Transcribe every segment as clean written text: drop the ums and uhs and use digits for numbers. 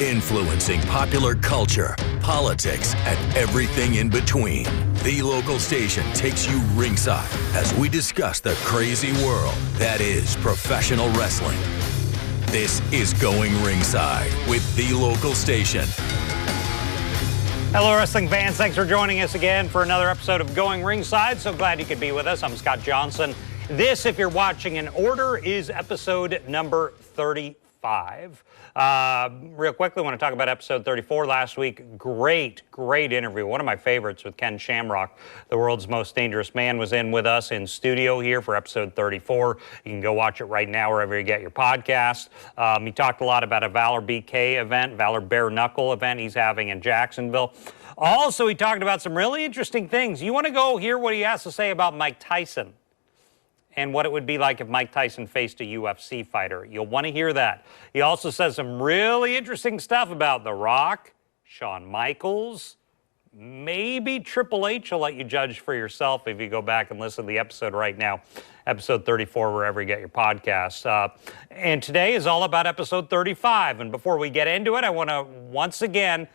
influencing popular culture, politics, and everything in between. The local station takes you ringside as we discuss the crazy world that is professional wrestling. This is Going Ringside with the local station. Hello, wrestling fans. Thanks for joining us again for another episode of Going Ringside. So glad you could be with us. I'm Scott Johnson. This, if you're watching in order, is episode number 35. Real quickly, I want to talk about episode 34 last week. Great interview. One of my favorites with Ken Shamrock, the world's most dangerous man, was in with us in studio here for episode 34. You can go watch it right now wherever you get your podcast. He talked a lot about a Valor BK event, Valor Bare Knuckle event he's having in Jacksonville. Also, he talked about some really interesting things. You want to go hear what he has to say about Mike Tyson and what it would be like if Mike Tyson faced a UFC fighter. You'll want to hear that. He also says some really interesting stuff about The Rock, Shawn Michaels, maybe Triple H. I'll let you judge for yourself if you go back and listen to the episode right now, episode 34, wherever you get your podcasts. And today is all about episode 35. And before we get into it, I want to once again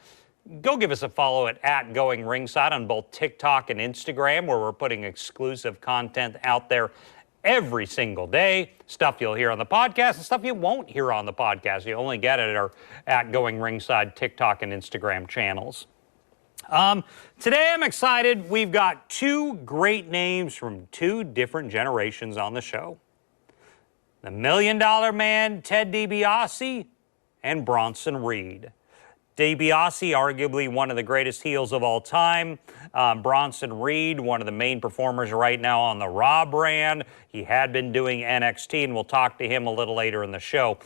go give us a follow at Going Ringside on both TikTok and Instagram, where we're putting exclusive content out there every single day, stuff you'll hear on the podcast and stuff you won't hear on the podcast. You only get it at our at Going Ringside TikTok and Instagram channels. Today I'm excited. We've got two great names from two different generations on the show. The $1 Million Man, Ted Dibiase, and Bronson Reed. Dibiase, arguably one of the greatest heels of all time. Bronson Reed, one of the main performers right now on the Raw brand. He had been doing NXT, and we'll talk to him a little later in the show.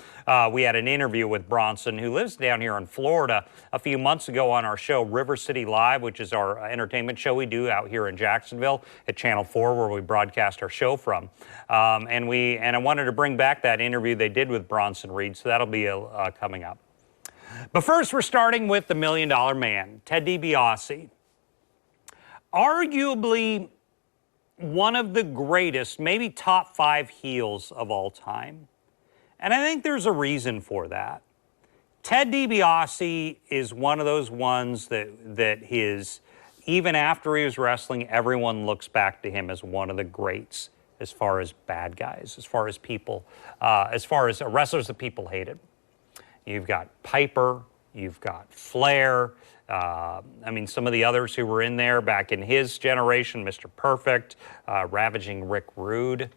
We had an interview with Bronson, who lives down here in Florida, a few months ago on our show, River City Live, which is our entertainment show we do out here in Jacksonville at Channel 4, where we broadcast our show from. And I wanted to bring back that interview they did with Bronson Reed, so that'll be coming up. But first, we're starting with the $1 Million Man, Ted Dibiase. Arguably one of the greatest, maybe top 5 heels of all time. And I think there's a reason for that. Ted Dibiase is one of those ones that even after he was wrestling, everyone looks back to him as one of the greats as far as bad guys, as far as people, as far as wrestlers that people hated. You've got Piper, you've got Flair. I mean, some of the others who were in there back in his generation, Mr. Perfect, Ravaging Rick Rude.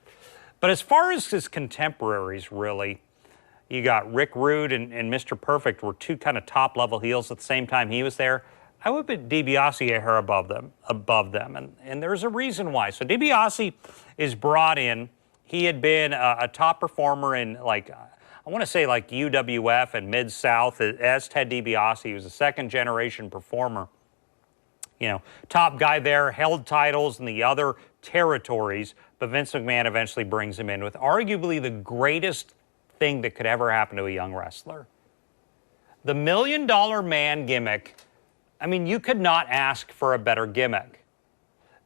But as far as his contemporaries, really, you got Rick Rude and Mr. Perfect were two kind of top-level heels at the same time he was there. I would put Dibiase a hair above them, and there's a reason why. So Dibiase is brought in. He had been a top performer in, like, I want to say like UWF and Mid-South as Ted Dibiase. He was a second-generation performer. You know, top guy there, held titles in the other territories, but Vince McMahon eventually brings him in with arguably the greatest thing that could ever happen to a young wrestler. The $1 Million Man gimmick, I mean, you could not ask for a better gimmick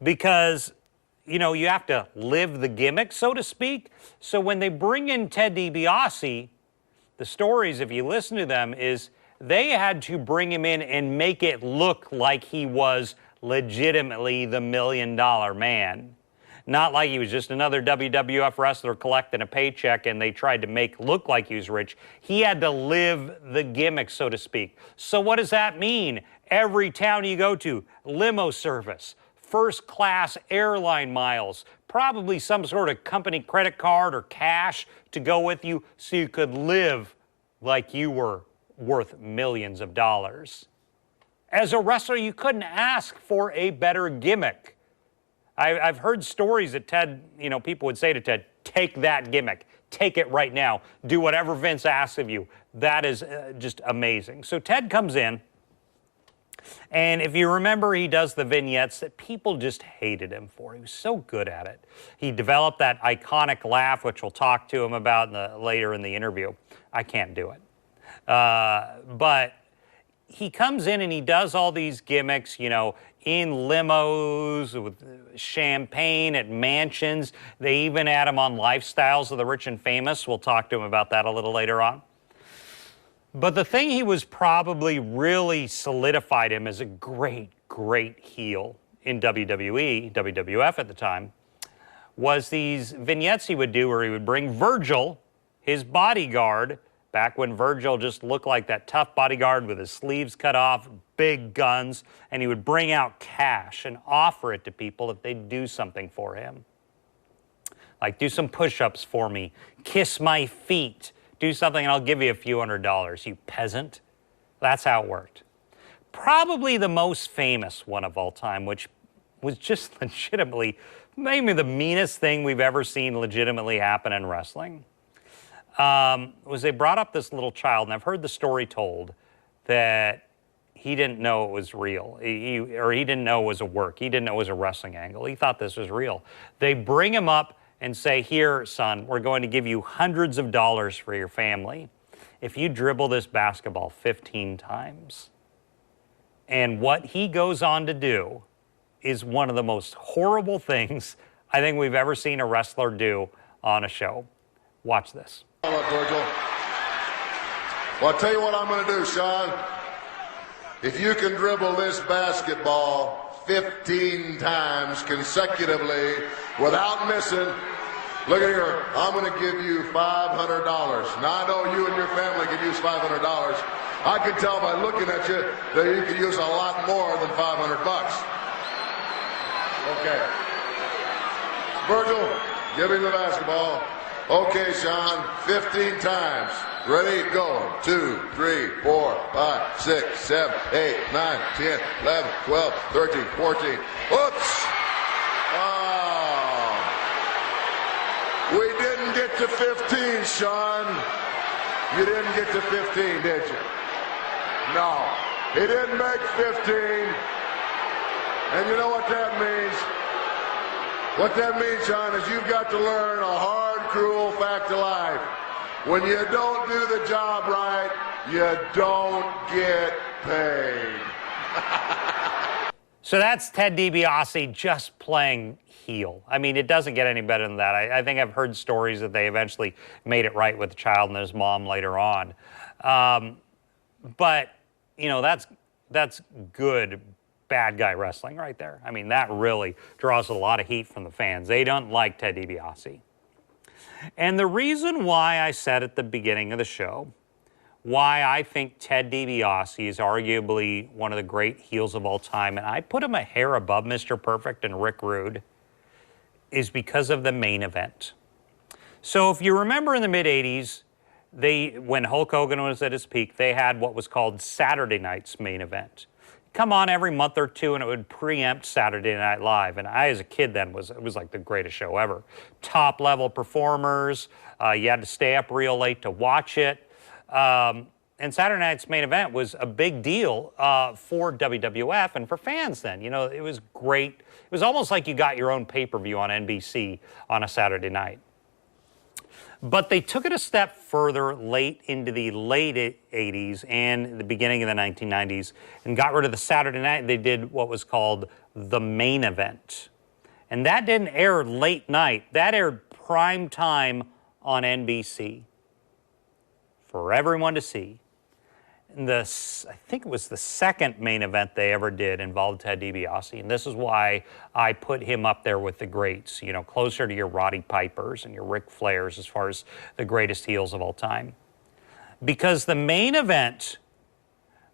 because, you know, you have to live the gimmick, so to speak. So when they bring in Ted Dibiase, the stories, if you listen to them, is they had to bring him in and make it look like he was legitimately the $1 Million Man. Not like he was just another WWF wrestler collecting a paycheck and they tried to make look like he was rich. He had to live the gimmick, so to speak. So what does that mean? Every town you go to, limo service, first-class airline miles, probably some sort of company credit card or cash to go with you so you could live like you were worth millions of dollars. As a wrestler, you couldn't ask for a better gimmick. I've heard stories that Ted, you know, people would say to Ted, take that gimmick, take it right now, do whatever Vince asks of you. That is just amazing. So Ted comes in, and if you remember, he does the vignettes that people just hated him for. He was so good at it. He developed that iconic laugh, which we'll talk to him about later in the interview. I can't do it. But he comes in and he does all these gimmicks, you know, in limos, with champagne at mansions. They even had him on Lifestyles of the Rich and Famous. We'll talk to him about that a little later on. But the thing he was probably really solidified him as a great, great heel in WWE, WWF at the time, was these vignettes he would do where he would bring Virgil, his bodyguard, back when Virgil just looked like that tough bodyguard with his sleeves cut off, big guns, and he would bring out cash and offer it to people if they'd do something for him. Like, do some push-ups for me, kiss my feet, do something and I'll give you a few $100s, you peasant. That's how it worked. Probably the most famous one of all time, which was just legitimately maybe the meanest thing we've ever seen legitimately happen in wrestling, was they brought up this little child, and I've heard the story told that he didn't know it was real, or he didn't know it was a work. He didn't know it was a wrestling angle. He thought this was real. They bring him up and say, here, son, we're going to give you hundreds of dollars for your family if you dribble this basketball 15 times. And what he goes on to do is one of the most horrible things I think we've ever seen a wrestler do on a show. Watch this. Hold up, Virgil. Well, I'll tell you what I'm going to do, Sean. If you can dribble this basketball 15 times consecutively without missing, look at here, I'm going to give you $500. Now, I know you and your family can use $500. I can tell by looking at you that you could use a lot more than $500. Okay. Virgil, give him the basketball. Okay, Sean, 15 times. Ready, go. 2, 3, 4, 5, 6, 7, 8, 9, 10, 11, 12, 13, 14. Oops! Oh. We didn't get to 15, Sean. You didn't get to 15, did you? No. He didn't make 15. And you know what that means? What that means, Sean, is you've got to learn a hard, cruel fact of life. When you don't do the job right, you don't get paid. So that's Ted DiBiase just playing heel. I mean, it doesn't get any better than that. I think I've heard stories that they eventually made it right with the child and his mom later on. But, you know, that's good bad guy wrestling right there. I mean, that really draws a lot of heat from the fans. They don't like Ted DiBiase. And the reason why I said at the beginning of the show, why I think Ted DiBiase is arguably one of the great heels of all time, and I put him a hair above Mr. Perfect and Rick Rude, is because of the main event. So if you remember in the mid-'80s, when Hulk Hogan was at his peak, they had what was called Saturday Night's Main Event. Come on every month or two, and it would preempt Saturday Night Live. And I, as a kid then, it was like the greatest show ever. Top-level performers. You had to stay up real late to watch it. And Saturday Night's Main Event was a big deal for WWF and for fans then. You know, it was great. It was almost like you got your own pay-per-view on NBC on a Saturday night. But they took it a step further late into the late 80s and the beginning of the 1990s and got rid of the Saturday night. They did what was called the main event. And that didn't air late night. That aired prime time on NBC for everyone to see. And I think it was the second main event they ever did involved Ted DiBiase, and this is why I put him up there with the greats, you know, closer to your Roddy Pipers and your Ric Flairs as far as the greatest heels of all time. Because the main event,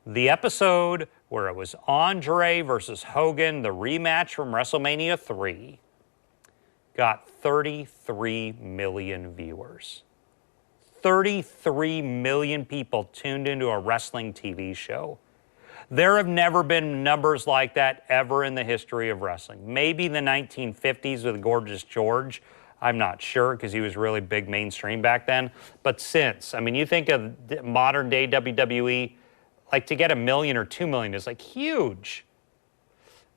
the episode where it was Andre versus Hogan, the rematch from WrestleMania 3, got 33 million viewers. 33 million people tuned into a wrestling TV show. There have never been numbers like that ever in the history of wrestling. Maybe the 1950s with Gorgeous George. I'm not sure because he was really big mainstream back then. But since, I mean, you think of modern day WWE, like to get 1 million or 2 million is like huge.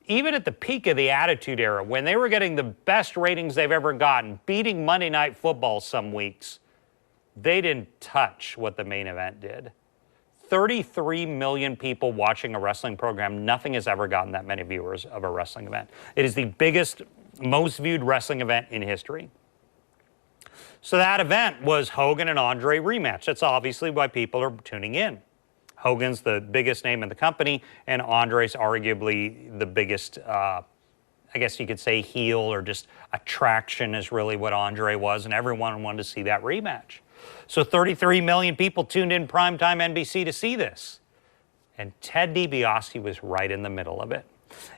Even at the peak of the Attitude Era, when they were getting the best ratings they've ever gotten, beating Monday Night Football some weeks, they didn't touch what the main event did. 33 million people watching a wrestling program. Nothing has ever gotten that many viewers of a wrestling event. It is the biggest, most viewed wrestling event in history. So that event was Hogan and Andre rematch. That's obviously why people are tuning in. Hogan's the biggest name in the company, and Andre's arguably the biggest, I guess you could say, heel or just attraction is really what Andre was, and everyone wanted to see that rematch. So 33 million people tuned in primetime NBC to see this. And Ted DiBiase was right in the middle of it.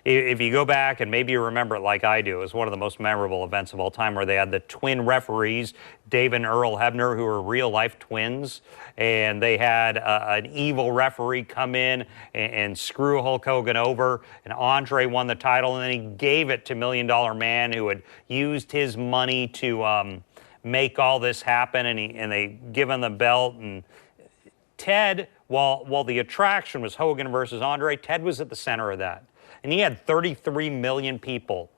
If you go back, and maybe you remember it like I do, it was one of the most memorable events of all time where they had the twin referees, Dave and Earl Hebner, who were real-life twins, and they had an evil referee come in and screw Hulk Hogan over, and Andre won the title, and then he gave it to Million Dollar Man, who had used his money to make all this happen, and they give him the belt, and Ted, while the attraction was Hogan versus Andre, Ted was at the center of that. And he had 33 million people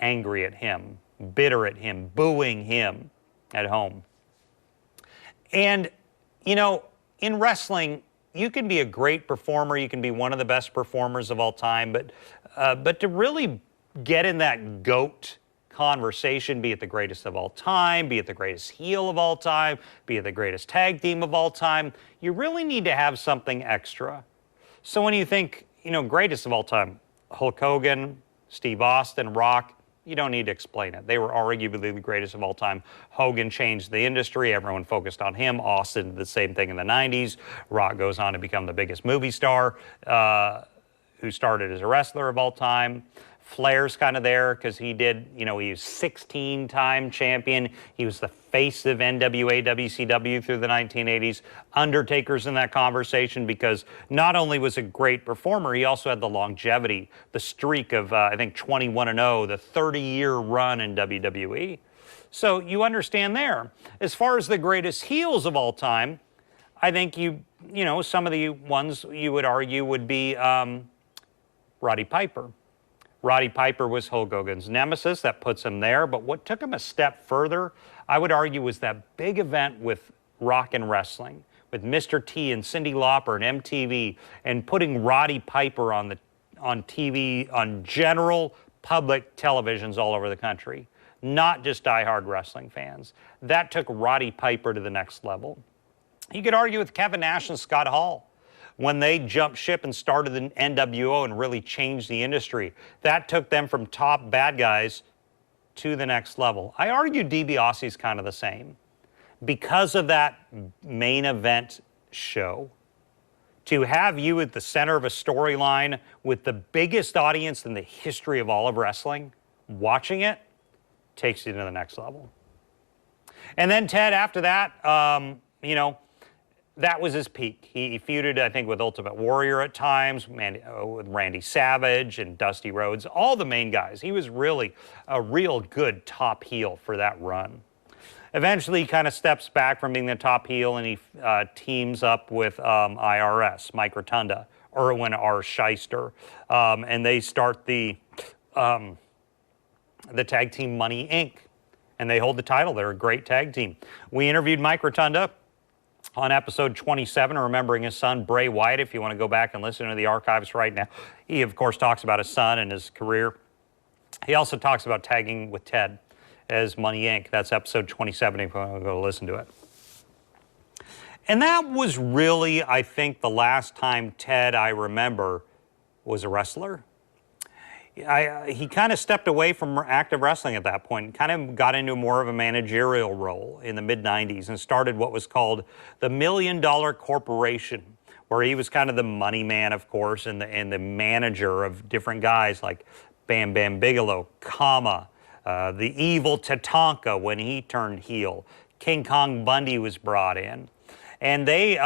angry at him, bitter at him, booing him at home. And, you know, in wrestling, you can be a great performer, you can be one of the best performers of all time, but to really get in that GOAT conversation, be it the greatest of all time, be it the greatest heel of all time, be it the greatest tag team of all time, you really need to have something extra. So when you think, you know, greatest of all time, Hulk Hogan, Steve Austin, Rock, you don't need to explain it. They were arguably the greatest of all time. Hogan changed the industry. Everyone focused on him. Austin did the same thing in the 90s. Rock goes on to become the biggest movie star, who started as a wrestler of all time. Flair's kind of there because he did, you know, he was 16-time champion. He was the face of NWA, WCW through the 1980s. Undertaker's in that conversation because not only was a great performer, he also had the longevity, the streak of, I think, 21-0, the 30-year run in WWE. So you understand there. As far as the greatest heels of all time, I think you know, some of the ones you would argue would be Roddy Piper. Roddy Piper was Hulk Hogan's nemesis. That puts him there. But what took him a step further, I would argue, was that big event with Rock and Wrestling, with Mr. T and Cyndi Lauper and MTV, and putting Roddy Piper on TV, on general public televisions all over the country, not just diehard wrestling fans. That took Roddy Piper to the next level. You could argue with Kevin Nash and Scott Hall. When they jumped ship and started the NWO and really changed the industry, that took them from top bad guys to the next level. I argue DiBiase is kind of the same. Because of that main event show, to have you at the center of a storyline with the biggest audience in the history of all of wrestling, watching it, takes you to the next level. And then Ted, after that, you know, that was his peak. He feuded, I think, with Ultimate Warrior at times, with Randy Savage and Dusty Rhodes, all the main guys. He was really a real good top heel for that run. Eventually, he kind of steps back from being the top heel, and he teams up with IRS, Mike Rotunda, Erwin R. Shyster, and they start the tag team Money, Inc., and they hold the title. They're a great tag team. We interviewed Mike Rotunda on episode 27, Remembering His Son, Bray Wyatt, if you want to go back and listen to the archives right now. He, of course, talks about his son and his career. He also talks about tagging with Ted as Money, Inc. That's episode 27, if you want to go listen to it. And that was really, I think, the last time Ted, I remember, was a wrestler. He kind of stepped away from active wrestling at that point, kind of got into more of a managerial role in the mid-90s and started what was called the $1 Million Corporation, where he was kind of the money man, of course, and the manager of different guys like Bam Bam Bigelow, Kama, the evil Tatanka when he turned heel. King Kong Bundy was brought in. And they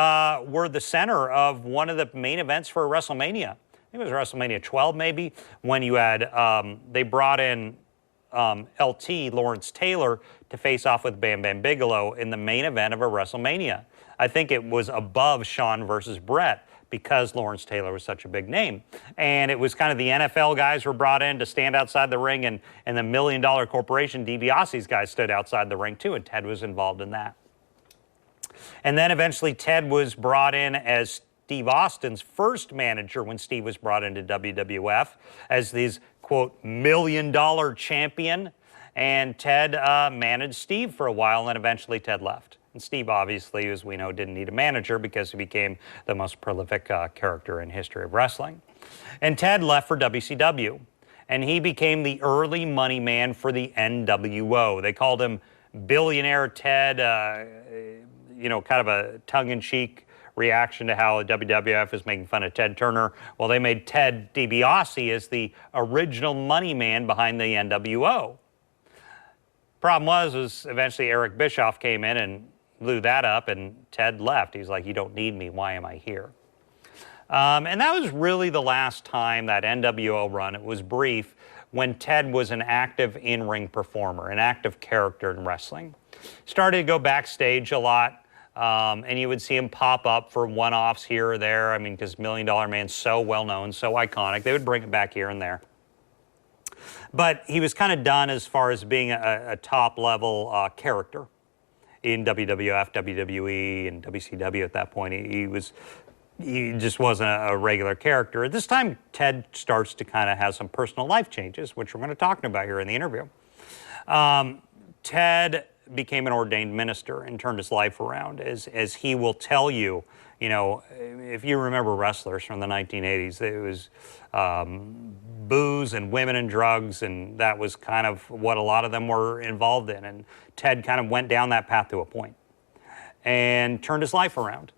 were the center of one of the main events for WrestleMania. I think it was WrestleMania 12, maybe, when you had, they brought in LT, Lawrence Taylor, to face off with Bam Bam Bigelow in the main event of a WrestleMania. I think it was above Shawn versus Brett because Lawrence Taylor was such a big name. And it was kind of the NFL guys were brought in to stand outside the ring, and the $1 Million Corporation, DiBiase's guys, stood outside the ring too, and Ted was involved in that. And then eventually Ted was brought in as Steve Austin's first manager when Steve was brought into WWF as his, quote, $1 million champion. And Ted managed Steve for a while, and then eventually Ted left. And Steve, obviously, as we know, didn't need a manager because he became the most prolific character in history of wrestling. And Ted left for WCW, and he became the early money man for the NWO. They called him Billionaire Ted, you know, kind of a tongue-in-cheek reaction to how WWF is making fun of Ted Turner. Well, they made Ted DiBiase as the original money man behind the NWO. Problem was eventually Eric Bischoff came in and blew that up, and Ted left. He's like, you don't need me. Why am I here? And that was really the last time that NWO run. It was brief when Ted was an active in-ring performer, an active character in wrestling. Started to go backstage a lot, and you would see him pop up for one-offs here or there. I mean, because Million Dollar Man's so well-known, so iconic. They would bring it back here and there. But he was kind of done as far as being a top-level character in WWF, WWE, and WCW at that point. He just wasn't a regular character. At this time, Ted starts to kind of have some personal life changes, which we're going to talk about here in the interview. Ted became an ordained minister and turned his life around, as he will tell you. You know, if you remember wrestlers from the 1980s, it was booze and women and drugs, and that was kind of what a lot of them were involved in. And Ted kind of went down that path to a point and turned his life around.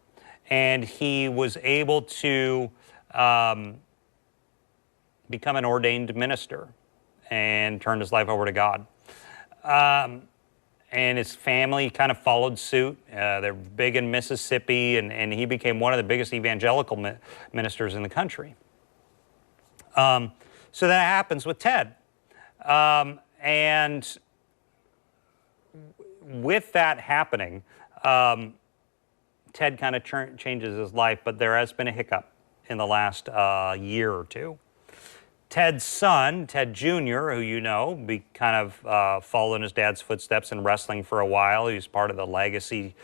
And he was able to become an ordained minister and turned his life over to God. And his family kind of followed suit. They're big in Mississippi, and he became one of the biggest evangelical ministers in the country. So that happens with Ted. And with that happening, Ted kind of changes his life, but there has been a hiccup in the last year or two. Ted's son, Ted Jr., who you know, kind of followed in his dad's footsteps in wrestling for a while. He was part of the Legacy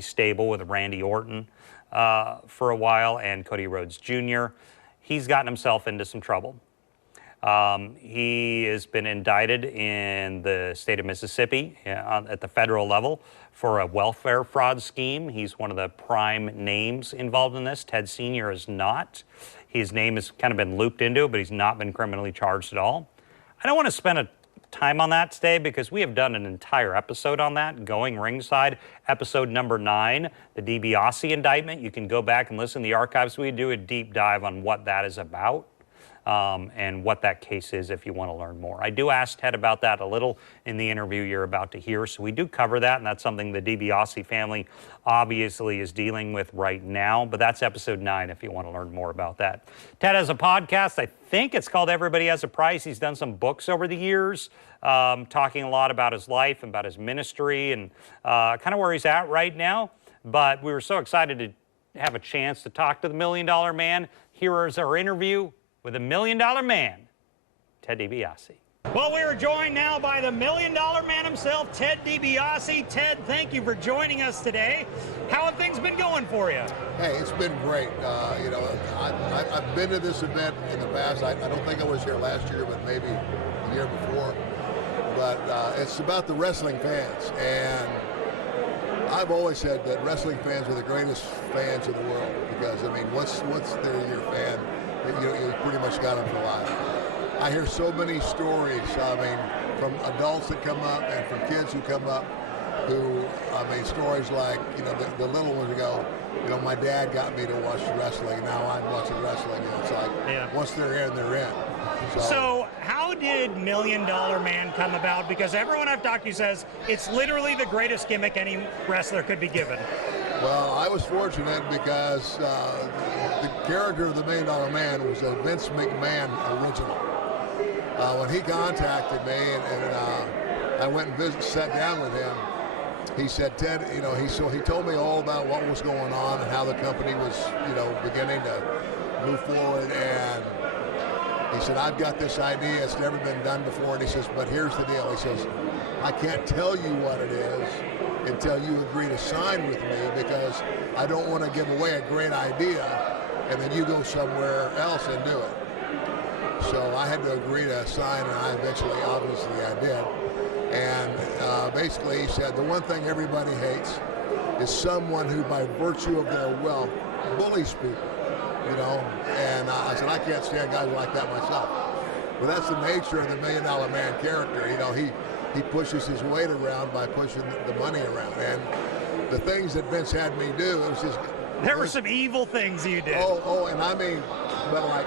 stable with Randy Orton for a while, and Cody Rhodes Jr. He's gotten himself into some trouble. He has been indicted in the state of Mississippi at the federal level for a welfare fraud scheme. He's one of the prime names involved in this. Ted Sr. is not. His name has kind of been looped into it, but he's not been criminally charged at all. I don't want to spend a time on that today because we have done an entire episode on that, Going Ringside, episode number 9, the Dibiase indictment. You can go back and listen to the archives. We do a deep dive on what that is about. And what that case is if you want to learn more. I do ask Ted about that a little in the interview you're about to hear, so we do cover that, and that's something the Dibiase family obviously is dealing with right now, but that's episode 9 if you want to learn more about that. Ted has a podcast. I think it's called Everybody Has a Price. He's done some books over the years, talking a lot about his life and about his ministry and kind of where he's at right now, but we were so excited to have a chance to talk to the $1 Million Man. Here is our interview with the $1 Million Man, Ted DiBiase. Well, we are joined now by the $1 Million Man himself, Ted DiBiase. Ted, thank you for joining us today. How have things been going for you? Hey, it's been great. You know, I've been to this event in the past. I don't think I was here last year, but maybe the year before. But it's about the wrestling fans, and I've always said that wrestling fans are the greatest fans in the world because, I mean, once they're your fan, you pretty much got them for life. I hear so many stories, I mean, from adults that come up and from kids who come up who, I mean, stories like, you know, the little ones who go, you know, my dad got me to watch wrestling, now I'm watching wrestling. And it's like, once they're in, they're in. So how did $1 Million Man come about? Because everyone I've talked to says it's literally the greatest gimmick any wrestler could be given. Well, I was fortunate because the character of the $1 Million Man was a Vince McMahon original. When he contacted me and I went and sat down with him, he said, Ted, you know, he told me all about what was going on and how the company was, you know, beginning to move forward. And he said, I've got this idea. It's never been done before. And he says, but here's the deal. He says, I can't tell you what it is until you agree to sign with me because I don't want to give away a great idea and then you go somewhere else and do it. so I had to agree to sign, and obviously I did. And basically he said, the one thing everybody hates is someone who, by virtue of their wealth, bullies people, you know. And I said, I can't stand guys like that myself. But that's the nature of the $1 Million Man character. You know, he pushes his weight around by pushing the money around. And the things that Vince had me do, it was just... There were some evil things you did. And I mean, but like,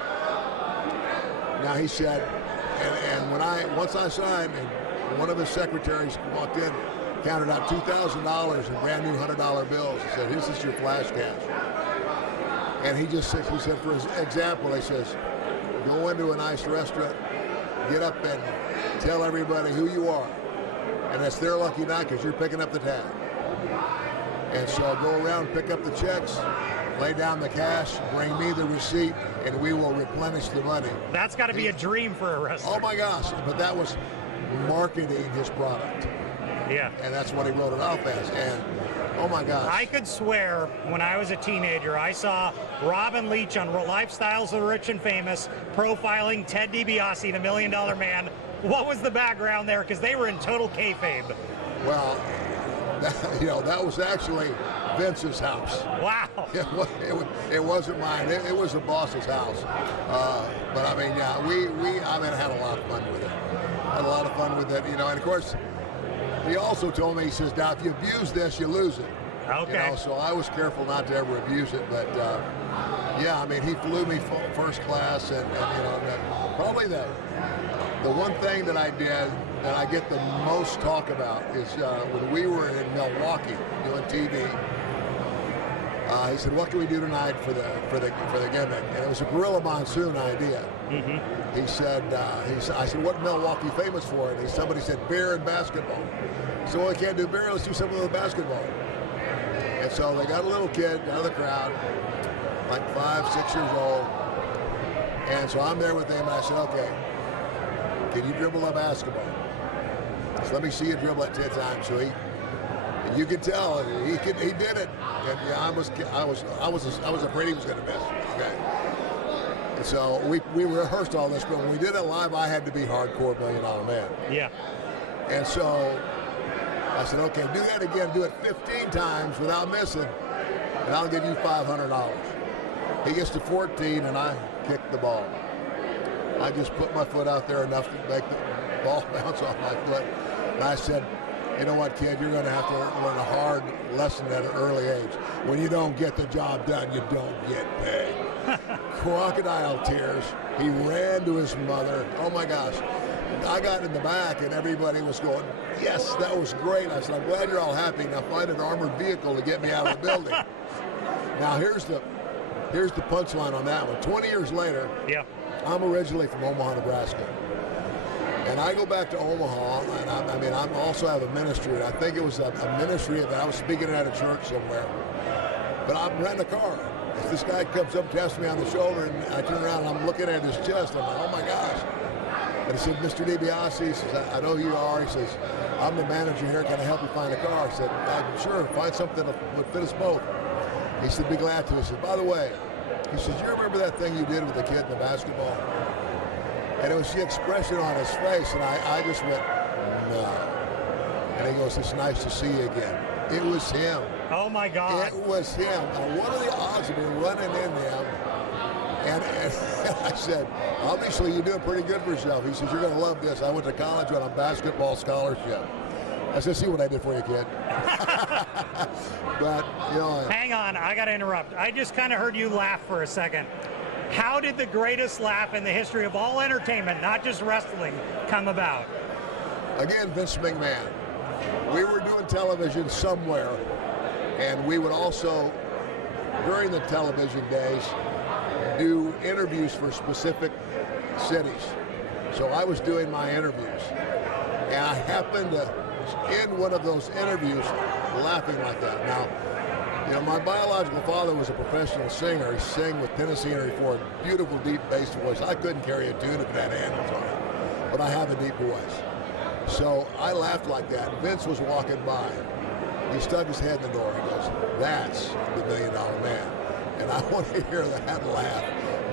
now he said, and once I signed, and one of his secretaries walked in, counted out $2,000 in brand new $100 bills. He said, this is your flash cash. And he said, for example, he says, go into a nice restaurant, get up and tell everybody who you are. And it's their lucky night because you're picking up the tab. And so go around, pick up the checks, lay down the cash, bring me the receipt, and we will replenish the money. That's got to be a dream for a wrestler. Oh my gosh, but that was marketing his product. Yeah. And that's what he wrote it off as. And oh my gosh. I could swear when I was a teenager, I saw Robin Leach on Lifestyles of the Rich and Famous profiling Ted DiBiase, the $1 Million Man. What was the background there? Because they were in total kayfabe. Well, that was actually Vince's house. Wow. It wasn't mine. It was the boss's house. But I mean, yeah, I had a lot of fun with it. Had a lot of fun with it, you know. And of course, he also told me, he says, now if you abuse this, you lose it. Okay. You know, so I was careful not to ever abuse it. But yeah, I mean, he flew me first class, and you know, probably the one thing that I did that I get the most talk about is when we were in Milwaukee doing TV. He said, "What can we do tonight for the gimmick?" And it was a Gorilla Monsoon idea. Mm-hmm. He said, I said, "What Milwaukee famous for?" And somebody said, "Beer and basketball." So, well, we can't do beer. Let's do something with basketball. And so they got a little kid out of the crowd, like 5, 6 years old. And so I'm there with him, and I said, "Okay, can you dribble a basketball? So let me see you dribble it 10 times." So and you can tell he did it. And yeah, I was afraid he was going to miss. Okay. And so we rehearsed all this, but when we did it live, I had to be hardcore $1 Million Man. Yeah. And so I said, "Okay, do that again. Do it 15 times without missing, and I'll give you $500. He gets to 14, and I kick the ball. I just put my foot out there enough to make the ball bounce off my foot. And I said, "You know what, kid, you're going to have to learn a hard lesson at an early age. When you don't get the job done, you don't get paid." Crocodile tears. He ran to his mother. Oh, my gosh. I got in the back, and everybody was going, "Yes, that was great." I said, "I'm glad you're all happy. Now find an armored vehicle to get me out of the building." Now, here's the punchline on that one. 20 years later, yeah. I'm originally from Omaha, Nebraska. And I go back to Omaha, and I also have a ministry. And I think it was a ministry that I was speaking at a church somewhere. But I'm renting a car. If this guy comes up, taps me on the shoulder, and I turn around and I'm looking at his chest. I'm like, "Oh my gosh." And he said, "Mr. DiBiase," he says, "I know who you are." He says, "I'm the manager here. Can I help you find a car?" I said, "Sure, find something that would fit us both." He said, "Be glad to." He said, "By the way," he says, "you remember that thing you did with the kid in the basketball?" And it was the expression on his face, and I just went, "No." And he goes, "It's nice to see you again." It was him. Oh, my God. It was him. And what are the odds of me running into him? And I said, "Obviously, you're doing pretty good for yourself." He says, "You're going to love this. I went to college on a basketball scholarship." I said, "See what I did for you, kid." But, you know. Hang on. I got to interrupt. I just kind of heard you laugh for a second. How did the greatest laugh in the history of all entertainment, not just wrestling, come about? Again, Vince McMahon. We were doing television somewhere, and we would also, during the television days, do interviews for specific cities. So I was doing my interviews, and I happened to end one of those interviews laughing like that. Now, you know, my biological father was a professional singer. He sang with Tennessee Henry Ford, beautiful deep bass voice. I couldn't carry a tune if it had handles on it, but I have a deep voice. So I laughed like that. Vince was walking by. He stuck his head in the door. He goes, "That's the $1 Million Man." And I want to hear that laugh.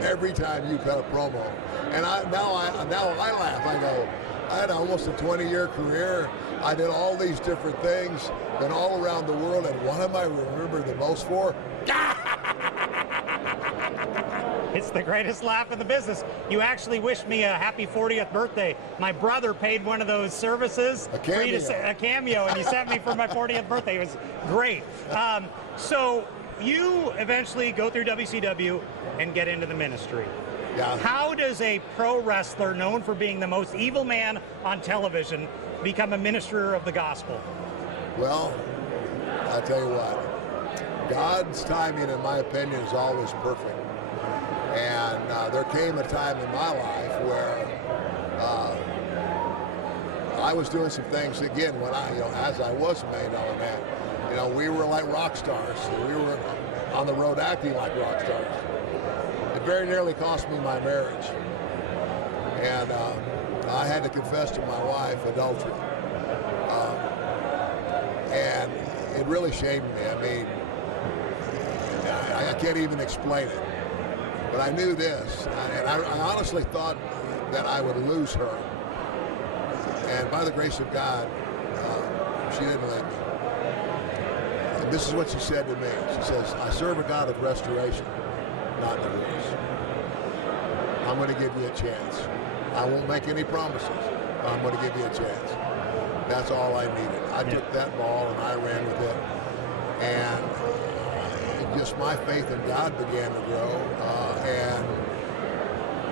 every time you cut a promo. And now I laugh. I go, I had almost a 20-year career. I did all these different things, been all around the world, and what am I remembered the most for? It's the greatest laugh in the business. You actually wished me a happy 40th birthday. My brother paid one of those services. A cameo. A cameo, and he sent me for my 40th birthday. It was great. So you eventually go through WCW and get into the ministry. Yeah. How does a pro wrestler known for being the most evil man on television become a minister of the gospel? Well, I'll tell you what. God's timing, in my opinion, is always perfect. And there came a time in my life where I was doing some things again when as I was a main element man. We were like rock stars. We were on the road acting like rock stars. It very nearly cost me my marriage. And I had to confess to my wife adultery. And it really shamed me. I mean, I can't even explain it. But I knew this, and I honestly thought that I would lose her. And by the grace of God, she didn't leave me. And this is what she said to me. She says, I serve a God of restoration, not divorce. I'm going to give you a chance. I won't make any promises, but I'm going to give you a chance. That's all I needed. I took that ball and I ran with it. And just my faith in God began to grow, and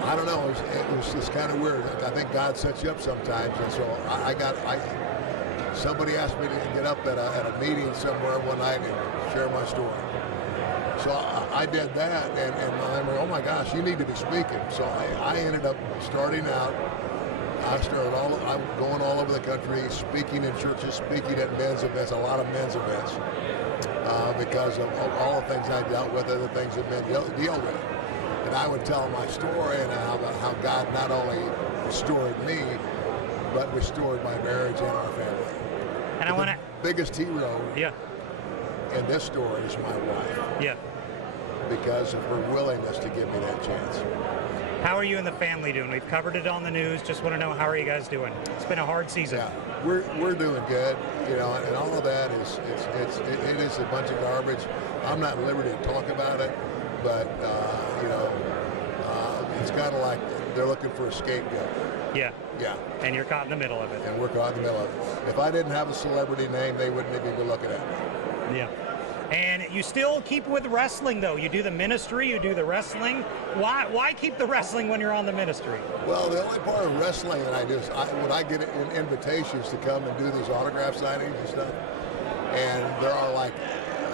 I don't know, it was just kind of weird. I think God sets you up sometimes, and so somebody asked me to get up at a meeting somewhere one night and share my story. So I did that, and I went, oh my gosh, you need to be speaking. So I ended up starting out. I'm going all over the country, speaking in churches, speaking at men's events, a lot of men's events. Because of all the things I dealt with, other things that men deal with. And I would tell my story and how God not only restored me, but restored my marriage and our family. And I want to... biggest hero in this story is my wife. Yeah. Because of her willingness to give me that chance. How are you and the family doing? We've covered it on the news. Just want to know, how are you guys doing? It's been a hard season. Yeah, we're doing good, and all of that it is a bunch of garbage. I'm not at liberty to talk about it, but it's kind of like they're looking for a scapegoat. Yeah. Yeah. And you're caught in the middle of it. And we're caught in the middle of it. If I didn't have a celebrity name, they wouldn't even be looking at me. Yeah. And you still keep with wrestling, though. You do the ministry, you do the wrestling. Why keep the wrestling when you're on the ministry? Well, the only part of wrestling that I do is when I get invitations to come and do these autograph signings and stuff, and there are like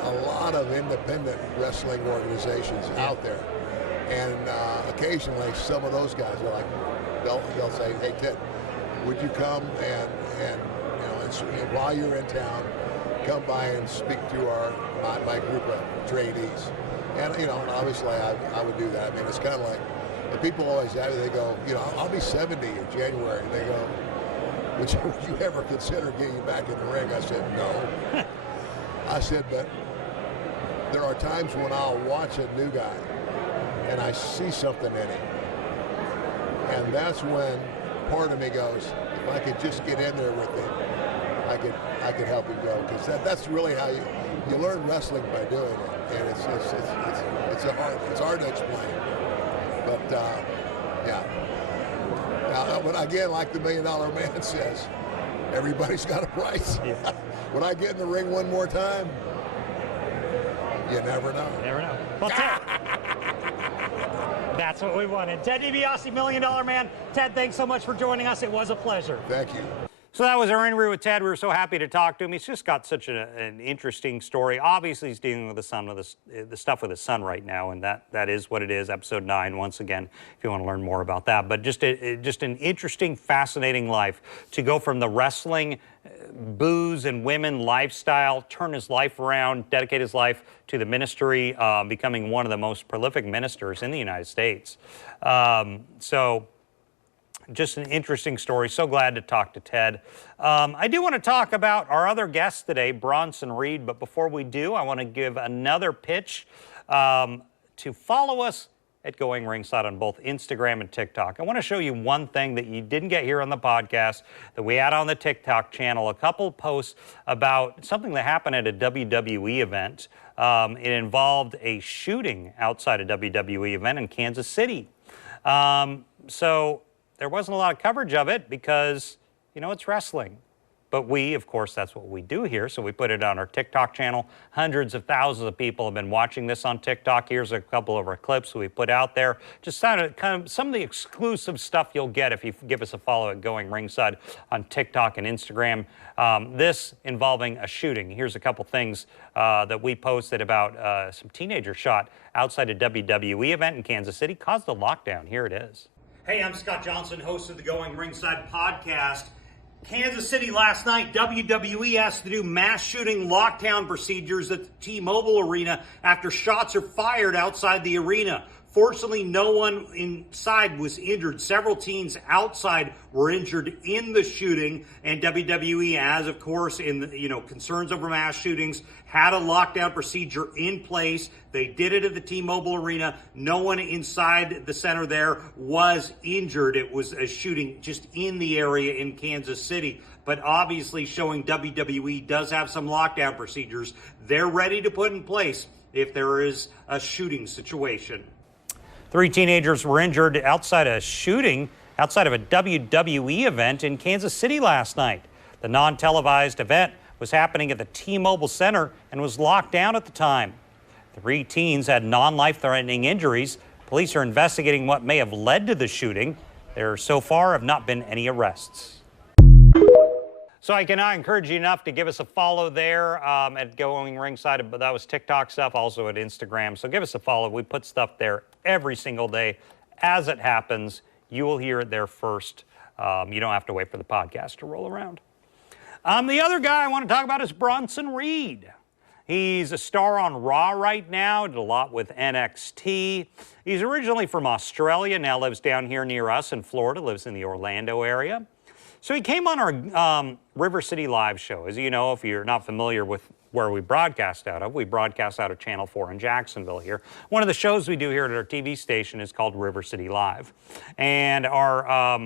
a lot of independent wrestling organizations out there, and occasionally some of those guys are like, they'll say, hey Ted, would you come and while you're in town, come by and speak to my group of trainees. And obviously I would do that. I mean, it's kind of like, the people always ask me, they go, I'll be 70 in January. And they go, would you ever consider getting back in the ring? I said, no. I said, but there are times when I'll watch a new guy and I see something in him. And that's when part of me goes, if I could just get in there with him, I could help him go, because that's really how you learn wrestling, by doing it, and it's hard to explain, but yeah. But again, like the $1 Million Man says, everybody's got a price. Yeah. When I get in the ring one more time, you never know. Never know. Well, Ted, that's what we wanted. Ted Dibiase, $1 Million Man. Ted, thanks so much for joining us. It was a pleasure. Thank you. So that was our interview with Ted. We were so happy to talk to him. He's just got such an interesting story. Obviously, he's dealing with the stuff with his son right now, and that is what it is. Episode 9, once again, if you want to learn more about that. But just an interesting, fascinating life to go from the wrestling, booze and women lifestyle, turn his life around, dedicate his life to the ministry, becoming one of the most prolific ministers in the United States. Just an interesting story. So glad to talk to Ted. I do want to talk about our other guest today, Bronson Reed, but before we do, I want to give another pitch to follow us at Going Ringside on both Instagram and TikTok. I want to show you one thing that you didn't get here on the podcast that we had on the TikTok channel, a couple posts about something that happened at a WWE event. It involved a shooting outside a WWE event in Kansas City. So there wasn't a lot of coverage of it because, you know, it's wrestling. But we, of course, that's what we do here, so we put it on our TikTok channel. Hundreds of thousands of people have been watching this on TikTok. Here's a couple of our clips we put out there. Just kind of some of the exclusive stuff you'll get if you give us a follow at Going Ringside on TikTok and Instagram. This involving a shooting. Here's a couple things that we posted about some teenagers shot outside a WWE event in Kansas City. Caused a lockdown. Here it is. Hey, I'm Scott Johnson, host of the Going Ringside podcast. Kansas City last night, WWE asked to do mass shooting lockdown procedures at the T-Mobile Arena after shots are fired outside the arena. Fortunately, no one inside was injured. Several teens outside were injured in the shooting, and WWE, as of course, in the, concerns over mass shootings, had a lockdown procedure in place. They did it at the T-Mobile Arena. No one inside the center there was injured. It was a shooting just in the area in Kansas City. But obviously showing WWE does have some lockdown procedures they're ready to put in place if there is a shooting situation. 3 teenagers were injured outside a shooting outside of a WWE event in Kansas City last night. The non-televised event was happening at the T-Mobile Center and was locked down at the time. 3 teens had non-life-threatening injuries. Police are investigating what may have led to the shooting. There so far have not been any arrests. So I cannot encourage you enough to give us a follow there at Going Ringside, but that was TikTok stuff, also at Instagram. So give us a follow. We put stuff there every single day. As it happens, you will hear it there first. You don't have to wait for the podcast to roll around. The other guy I want to talk about is Bronson Reed. He's a star on Raw right now, did a lot with NXT. He's originally from Australia, now lives down here near us in Florida, lives in the Orlando area. So he came on our River City Live show. As you know, if you're not familiar with where we broadcast out of, we broadcast out of Channel 4 in Jacksonville here. One of the shows we do here at our TV station is called River City Live. And our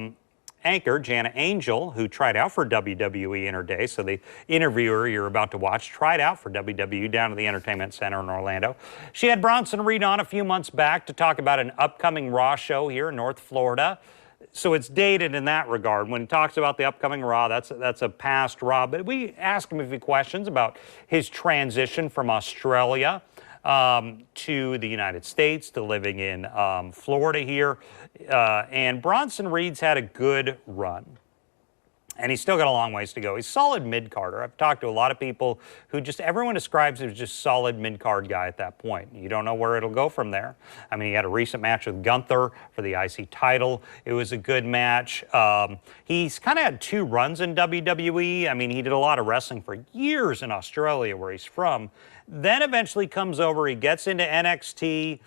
anchor, Jana Angel, who tried out for WWE in her day, so the interviewer you're about to watch tried out for WWE down at the Entertainment Center in Orlando. She had Bronson Reed on a few months back to talk about an upcoming Raw show here in North Florida. So it's dated in that regard. When he talks about the upcoming Raw, that's a past Raw. But we asked him a few questions about his transition from Australia to the United States, to living in Florida here. And Bronson Reed's had a good run. And he's still got a long ways to go. He's solid mid-carder. I've talked to a lot of people who everyone describes him as just solid mid-card guy at that point. You don't know where it'll go from there. I mean, he had a recent match with Gunther for the IC title. It was a good match. He's kind of had 2 runs in WWE. I mean, he did a lot of wrestling for years in Australia, where he's from. Then eventually comes over, he gets into NXT.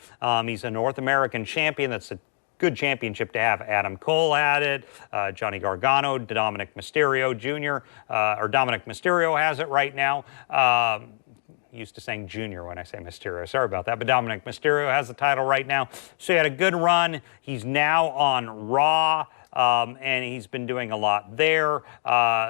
He's a North American champion. That's a good championship to have. Adam Cole had it, Johnny Gargano, Dominic Mysterio Jr., or Dominic Mysterio has it right now. Used to saying Junior when I say Mysterio. Sorry about that, but Dominic Mysterio has the title right now. So he had a good run. He's now on Raw. And he's been doing a lot there.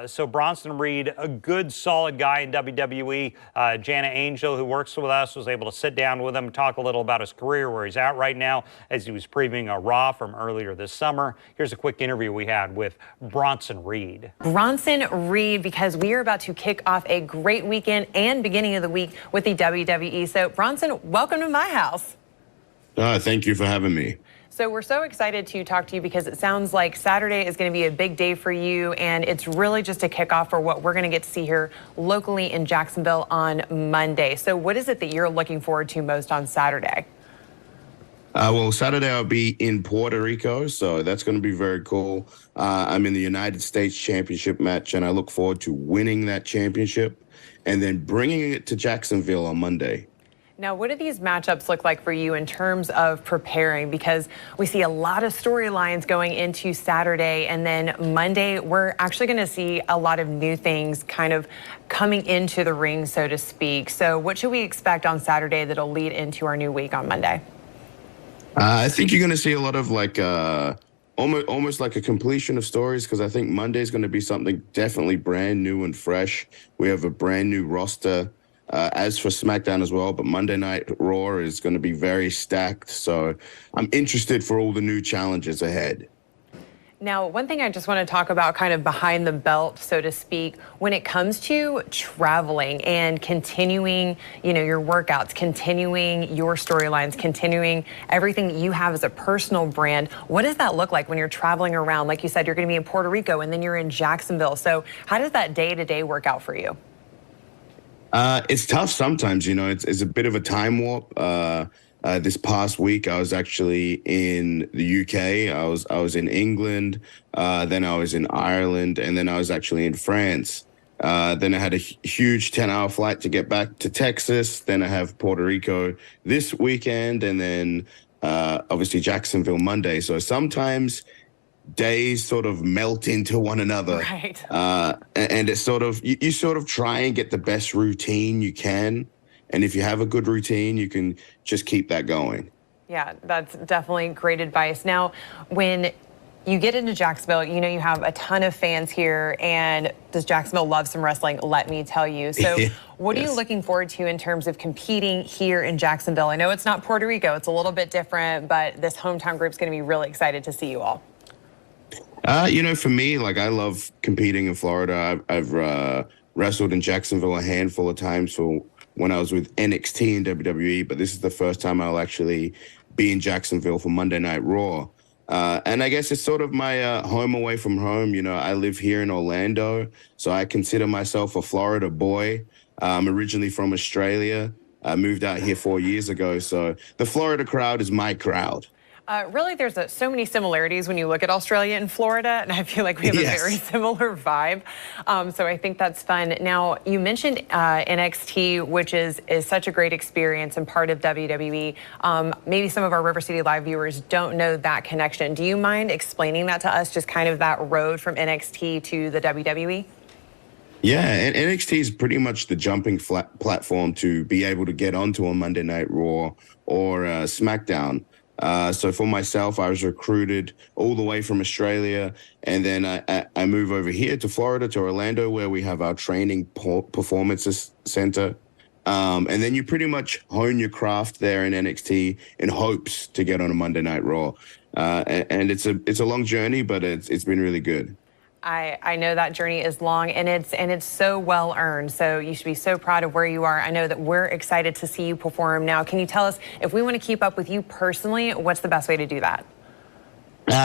So Bronson Reed, a good, solid guy in WWE. Jana Angel, who works with us, was able to sit down with him, talk a little about his career, where he's at right now, as he was previewing a Raw from earlier this summer. Here's a quick interview we had with Bronson Reed. Bronson Reed, because we are about to kick off a great weekend and beginning of the week with the WWE. So Bronson, welcome to my house. Thank you for having me. So we're so excited to talk to you because it sounds like Saturday is going to be a big day for you, and it's really just a kickoff for what we're going to get to see here locally in Jacksonville on Monday. So what is it that you're looking forward to most on Saturday? Well, Saturday I'll be in Puerto Rico, so that's going to be very cool. I'm in the United States Championship match, and I look forward to winning that championship and then bringing it to Jacksonville on Monday. Now, what do these matchups look like for you in terms of preparing? Because we see a lot of storylines going into Saturday, and then Monday, we're actually going to see a lot of new things kind of coming into the ring, so to speak. So what should we expect on Saturday that'll lead into our new week on Monday? I think you're going to see a lot of like almost like a completion of stories, because I think Monday is going to be something definitely brand new and fresh. We have a brand new roster, as for SmackDown as well, but Monday Night Raw is going to be very stacked. So I'm interested for all the new challenges ahead. Now, one thing I just want to talk about kind of behind the belt, so to speak, when it comes to traveling and continuing, your workouts, continuing your storylines, continuing everything that you have as a personal brand, what does that look like when you're traveling around? Like you said, you're going to be in Puerto Rico and then you're in Jacksonville. So how does that day-to-day work out for you? It's tough sometimes, it's a bit of a time warp. This past week, I was actually in the UK. I was in England. Then I was in Ireland, and then I was actually in France. Then I had a huge 10-hour flight to get back to Texas. Then I have Puerto Rico this weekend, and then obviously Jacksonville Monday. So sometimes days sort of melt into one another. Right. And it's sort of, you sort of try and get the best routine you can. And if you have a good routine, you can just keep that going. Yeah, that's definitely great advice. Now, when you get into Jacksonville, you have a ton of fans here, and does Jacksonville love some wrestling? Let me tell you. So what are you looking forward to in terms of competing here in Jacksonville? I know it's not Puerto Rico. It's a little bit different, but this hometown group's going to be really excited to see you all. For me, like, I love competing in Florida. I've wrestled in Jacksonville a handful of times for when I was with NXT and WWE, but this is the first time I'll actually be in Jacksonville for Monday Night Raw. And I guess it's sort of my home away from home. I live here in Orlando, so I consider myself a Florida boy. I'm originally from Australia. I moved out here 4 years ago, so the Florida crowd is my crowd. Really, there's so many similarities when you look at Australia and Florida, and I feel like we have a very similar vibe. So I think that's fun. Now, you mentioned NXT, which is such a great experience and part of WWE. Maybe some of our River City Live viewers don't know that connection. Do you mind explaining that to us, just kind of that road from NXT to the WWE? Yeah, and NXT is pretty much the jumping platform to be able to get onto a Monday Night Raw or SmackDown. So for myself, I was recruited all the way from Australia, and then I move over here to Florida, to Orlando, where we have our training performance center. And then you pretty much hone your craft there in NXT in hopes to get on a Monday Night Raw. And it's a long journey, but it's been really good. I know that journey is long, and it's so well earned. So you should be so proud of where you are. I know that we're excited to see you perform. Now, can you tell us, if we want to keep up with you personally, what's the best way to do that?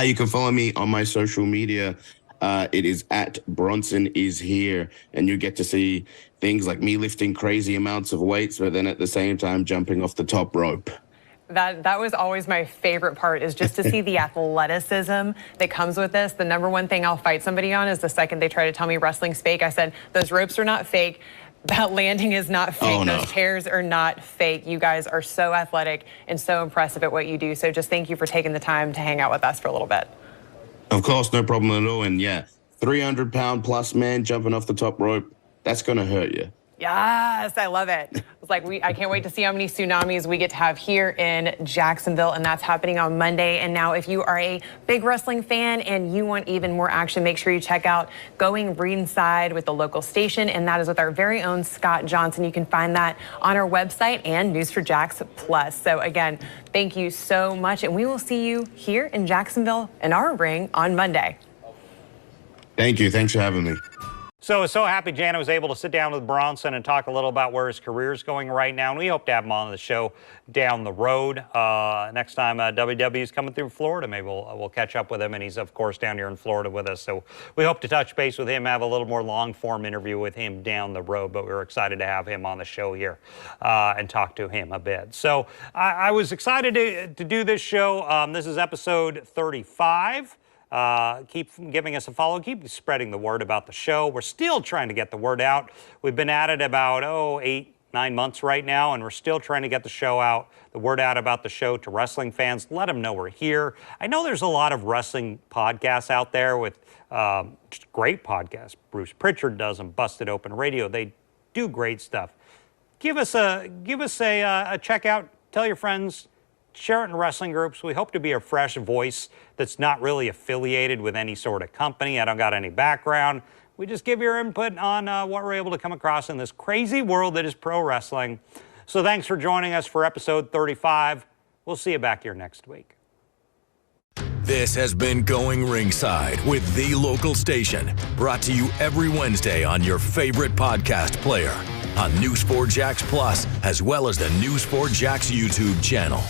You can follow me on my social media. It is at Bronson is here, and you get to see things like me lifting crazy amounts of weights, but then at the same time jumping off the top rope. That was always my favorite part, is just to see the athleticism that comes with this. The number one thing I'll fight somebody on is the second they try to tell me wrestling's fake. I said, those ropes are not fake. That landing is not fake. Oh, no. Those chairs are not fake. You guys are so athletic and so impressive at what you do. So just thank you for taking the time to hang out with us for a little bit. Of course, no problem at all. And yeah, 300-pound plus man jumping off the top rope, that's going to hurt you. Yes, I love it. It's like I can't wait to see how many tsunamis we get to have here in Jacksonville, and that's happening on Monday. And now, if you are a big wrestling fan and you want even more action, make sure you check out Going Ringside with the local station, and that is with our very own Scott Johnson. You can find that on our website and News4Jax Plus. So again, thank you so much, and we will see you here in Jacksonville in our ring on Monday. Thank you. Thanks for having me. So happy Janet was able to sit down with Bronson and talk a little about where his career is going right now. And we hope to have him on the show down the road. Next time WWE is coming through Florida, maybe we'll catch up with him. And he's, of course, down here in Florida with us. So we hope to touch base with him, have a little more long-form interview with him down the road. But we're excited to have him on the show here and talk to him a bit. So I was excited to do this show. This is episode 35. Keep giving us a follow. Keep spreading the word about the show. We're still trying to get the word out. We've been at it about 8-9 months right now, and we're still trying to get the show out, the word out about the show to wrestling fans. Let them know we're here. I know there's a lot of wrestling podcasts out there with just great podcasts. Bruce Pritchard does them, Busted Open Radio. They do great stuff. Give us a check out. Tell your friends. share it in wrestling groups. We hope to be a fresh voice that's not really affiliated with any sort of company. I don't got any background. We just give your input on what we're able to come across in this crazy world that is pro wrestling. So thanks for joining us for episode 35. We'll see you back here next week. This has been Going Ringside with The Local Station, brought to you every Wednesday on your favorite podcast player, on News4Jax Plus, as well as the News4Jax YouTube channel.